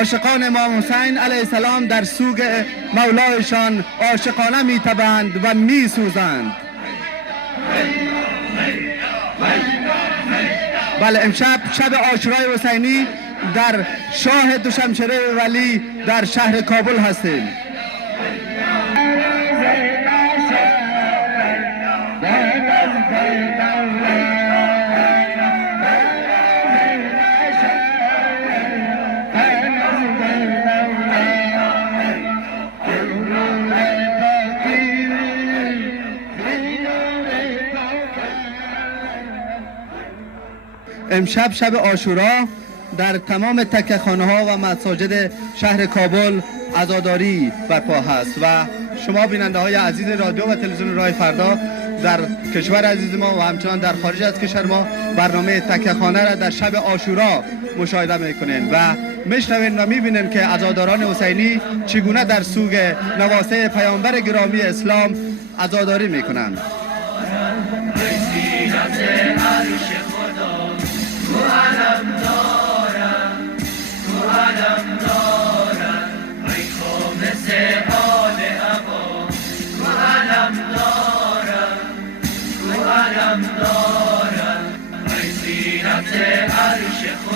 عاشقان امام حسین علیه السلام در سوگ مولایشان عاشقانه میتبند و میسوزند. بله، امشب شب عاشورای حسینی در شاه دوشمشیره ولی در شهر کابل هستیم. امشب شب عاشورا در تمام تکه‌خانه ها و مساجد شهر کابل عزاداری برپا هست و شما بیننده های عزیز رادیو و تلویزیون راه فردا در کشور عزیز ما و همچنان در خارج از کشور ما برنامه تکه‌خانه را در شب عاشورا مشاهده میکنین و میشنوین و میبینین که عزاداران حسینی چگونه در سوگ نواسه پیامبر گرامی اسلام عزاداری میکنند. عرش